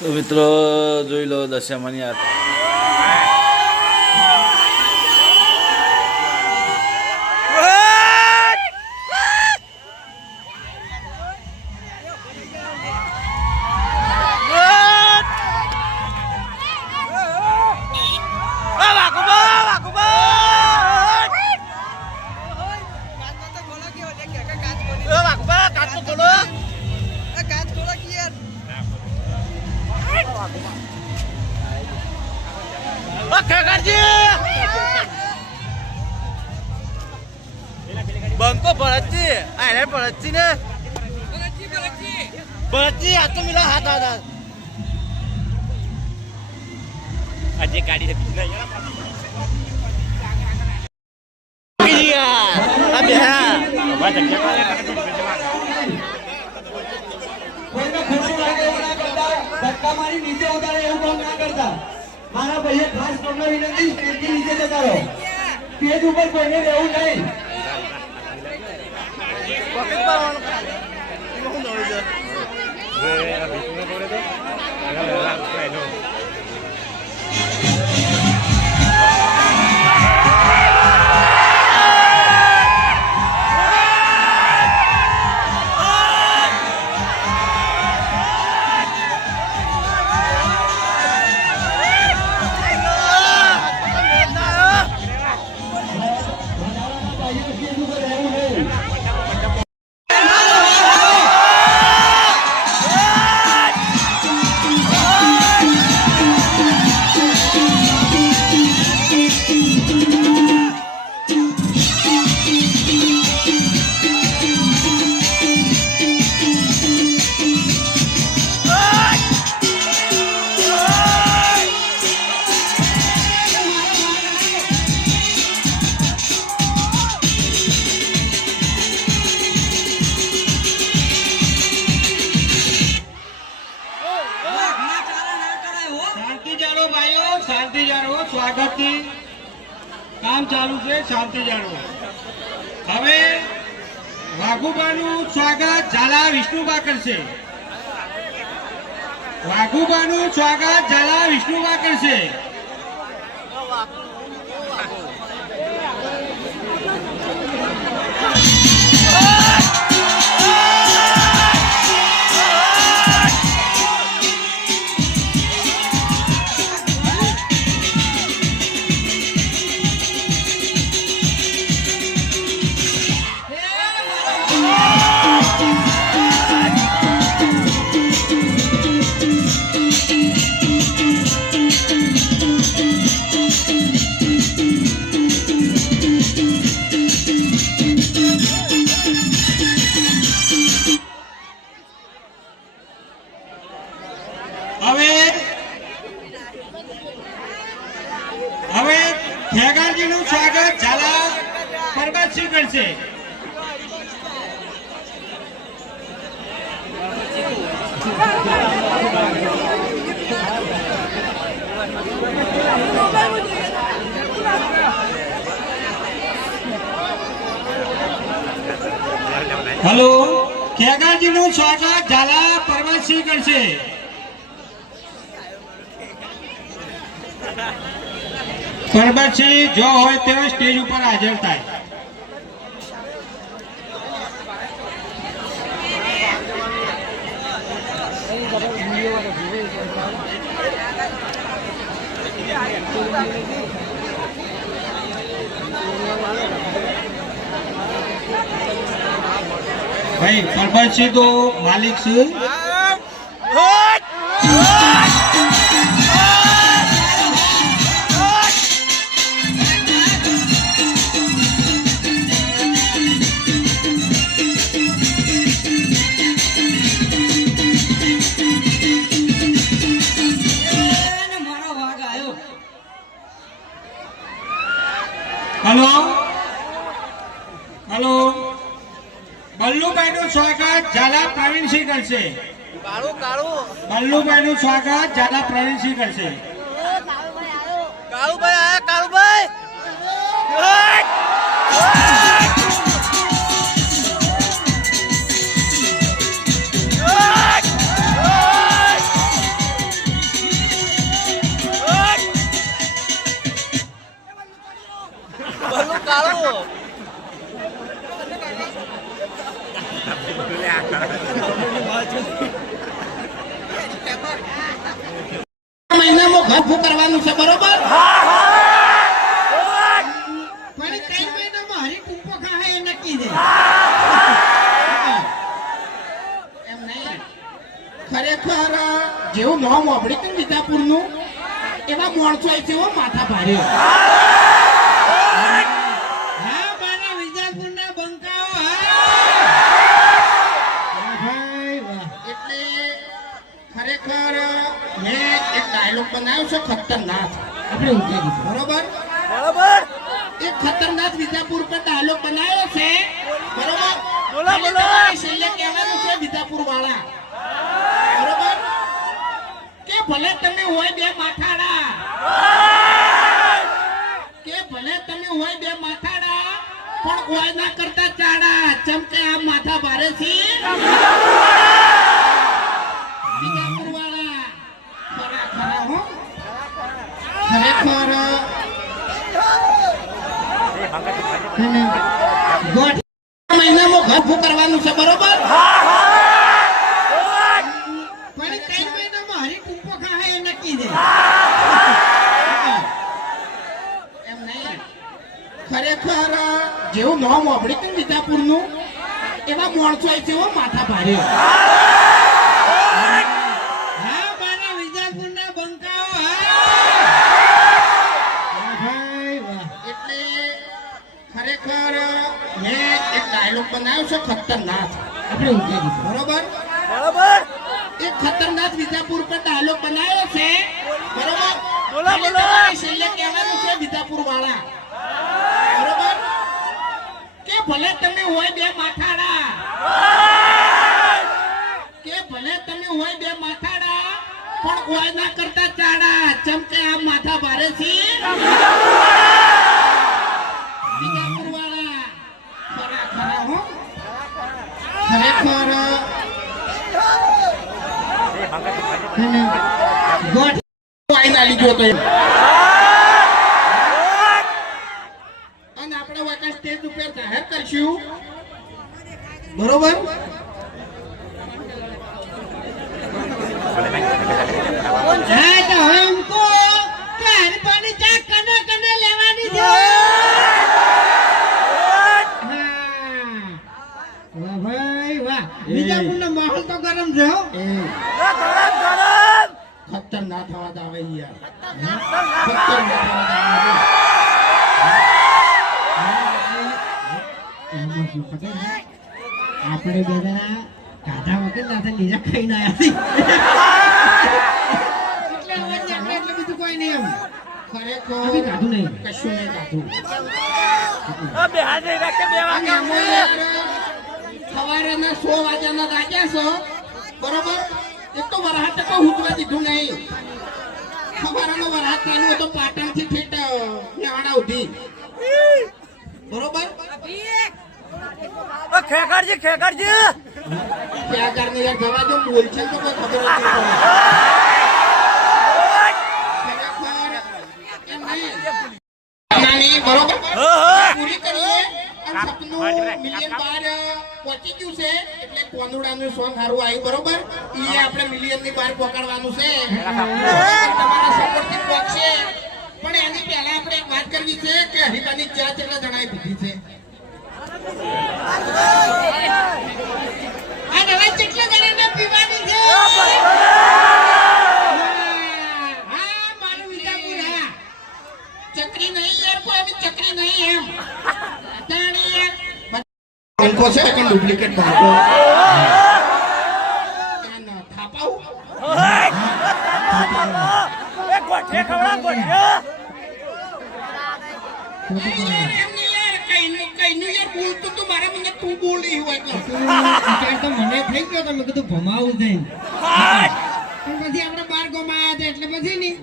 તો મિત્રો જોઈ લો દશામાની આરતી. બંકો ભરતજી આને ભરતજી ને ભરતજી આ તો મિલા હાથ હાથ આજે ગાડી ધક્કા મારી નીચે ઉતારે એવું કામ ના કરતા. મારા ભાઈએ ખાસ તમને વિનંતી સ્ટેજથી નીચે જતા રહો. સ્ટેજ ઉપર કોઈને રહેવું નહીં. શાંતિ જાળવો. સ્વાગતથી કામ ચાલુ છે. શાંતિ જાળવો. હવે વાઘુબાનું સ્વાગત ઝાલા વિષ્ણુબા કરશે. વાઘુબાનું સ્વાગત ઝાલા વિષ્ણુબા કરશે. હવે ખેગારજીનું સ્વાગત ઝાલા પરબતસિંહ કરશે. હેલો, ખેગારજીનું સ્વાગત ઝાલા પરબતસિંહ કરશે. પરબતસિંહ જો હોય તેઓ સ્ટેજ ઉપર હાજર થાય. ભાઈ પરબતસિંહ તો માલિક છે. હેલો હેલો, બલ્લુભાઈનું સ્વાગત ઝાલા પ્રવીણસિંહ કરશે. બલ્લુભાઈનું સ્વાગત ઝાલા પ્રવીણસિંહ કરશે. કાળુભાઈ આયા. કાળુભાઈ ગફું કરવાનું છે બરોબર પણ 3 મહિનામાં હરી ટૂંકો ખાહે એ નક્કી છે એમ નહીં ખરેખર જેવું નામ વાપર્યું હતું વિજાપુર નું એવા માણસો છે એવો માથા ભારે હા મારા વિજાપુરના બંકાઓ હા ભાઈ વાહ એટલે ખરેખર મેં એક ડાયલોગ બનાવ્યો છે ખતરનાક આપણે ઉકેલી છે બરોબર બરોબર એક ખતરનાક વિજાપુર પર ડાયલોગ બનાવ્યો છે બરોબર બોલો, એટલે બોલો. તમારે છેલ્લે કહેવાનું છે વિજાપુર વાળા બરોબર કે ભલે તમે હોય બે માથાડા કે ભલે તમે હોય બે માથાડા પણ કોઈ ના કરતા ચાડા ચમકે આ માથા ભારે છે વિજાપુર વાળા ખરા ખરા હો ખરેખર અને ગોઠ મહિનામાં ગફું કરવાનું છે બરોબર પણ 3 મહિનામાં હરી ટૂંકો ખાહે એ નક્કી છે એમ નહીં ખરેખર જેવું નામ વાપર્યું હતું વિજાપુર નું એવા માણસો છે એવો માથા ભારે હા મારા વિજાપુરના બંકાઓ હા ભાઈ વાહ એટલે ખરેખર મેં એક ડાયલોગ બનાવ્યો છે ખતરનાક આપણે ઉકેલી છે બરોબર બરોબર એક ખતરનાક વિજાપુર પર ડાયલોગ બનાવ્યો છે બરોબર બોલો, એટલે બોલો. તમારે છેલ્લે કહેવાનું છે વિજાપુર વાળા બરોબર કે ભલે તમે હોય બે માથાડા કે ભલે તમે હોય બે માથાડા પણ કોઈ ના કરતા ચાડા ચમકે આ માથા ભારે છે વિજાપુર વાળા ખરા ખરા હો ખરેખર અને ગોઠ વાયના લીધો તો એમ. અને આપણે વાકા સ્ટેજ ઉપર જાહેર કરશું બરોબર હા તો હમકો કે હરપાની ચા કને કને લેવાની છે હા વાહ ભાઈ વાહ વિજાપુરનો માહોલ તો ગરમ છે હો એ ગરમ ગરમ ખતરનાક અવાજ આવે યાર ખતરનાક અવાજ આવે એમાં શું ખબર છે? આપણે બે જણા કાઢા વગર નાથે લીધા ખાઈને આવ્યા એટલે અવાજ નીકળે એટલે બીજું કોઈ નહીં એમ ખરેખર આપણે કાઢું નહીં કશું નહીં કાઢું બે હાજરી રાખે બે અને વાગે અમે યાર સવારના 100 વાગ્યાના રાખ્યા છો બરોબર એક તો વરહાદ ટકો ઉઠવા દીધું નહીં સવારનો વરહાદ ચાલુ હતો પાટણથી ઠેઠ નેવાડા સુધી બરોબર ખેકરજી ખેકરજી ત્યાં કારણે યાર જવા દો બોલ છે તો કોઈ ખબર નથી ખરેખર એમ નહીં. નાની બરોબર પૂરી કરીએ અને સપનું મિલિયન બાર પહોંચી ગયું છે એટલે કોનુડાનું સોંગ સારું આવ્યું બરોબર એ આપણે મિલિયન ની બહાર પહોંચાડવાનું છે તમારા સપોર્ટથી પહોંચશે પણ એની પહેલા આપણે એક વાત કરવી છે કે હરિભાની ચા કેટલા જણાએ પીધી છે અને હવે કેટલા જણાને પીવાની છે હા મારું વિજાપુર હા ચકરી નહીં યાર કોઈ બી ચકરી નહીં એમ તાણી યાર બંકો છે કે ડુપ્લિકેટ બંકો થાપાઉ એ ગોઠે ખવડા ગોઠે યાર એમ નહીં યાર કઈનું યાર બોલતું તું મારા મને તું બોલી હોય તો અત્યારે તો મને થઈ ગયો તો મેં કીધું ભમાવું થઈને પણ પછી આપણે બાર ગામ આવ્યા હતા એટલે પછી નહીં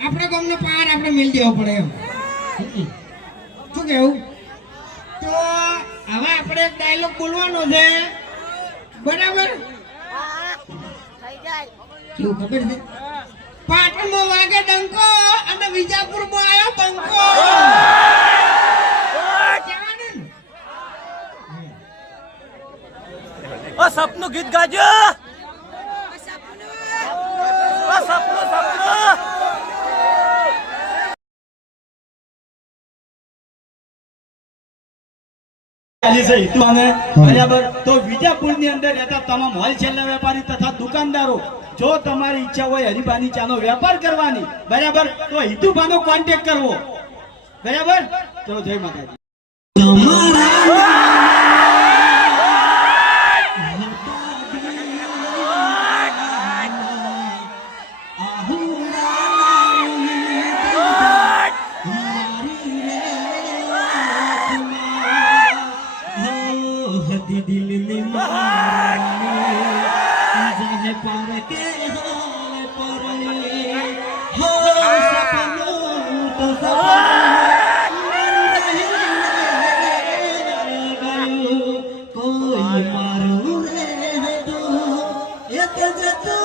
આપણા ગામનો પાર આપણે મિલ દેવો પડે એમ શું કેવું તો હવે આપણે એક ડાયલોગ બોલવાનો છે બરાબર કેવું ખબર છે પાટણમાં વાગે ડંકો અને વિજાપુરમાં આવ્યો બંકો કહેવાનું ને? ઓ સપનું ગીત ગાજો ઓ સપનું સપનું હાજી છે હિતુ અને બરાબર. તો વિજાપુરની અંદર રહેતા તમામ હોલસેલના વેપારી તથા દુકાનદારો, જો તમારી ઈચ્છા હોય હરિભાની ચાનો વેપાર કરવાની, બરાબર, તો હિતુભાનો કોન્ટેક્ટ કરવો, બરાબર. ચલો જય માતાજી. કોઈ મારું રે હતું એક જતું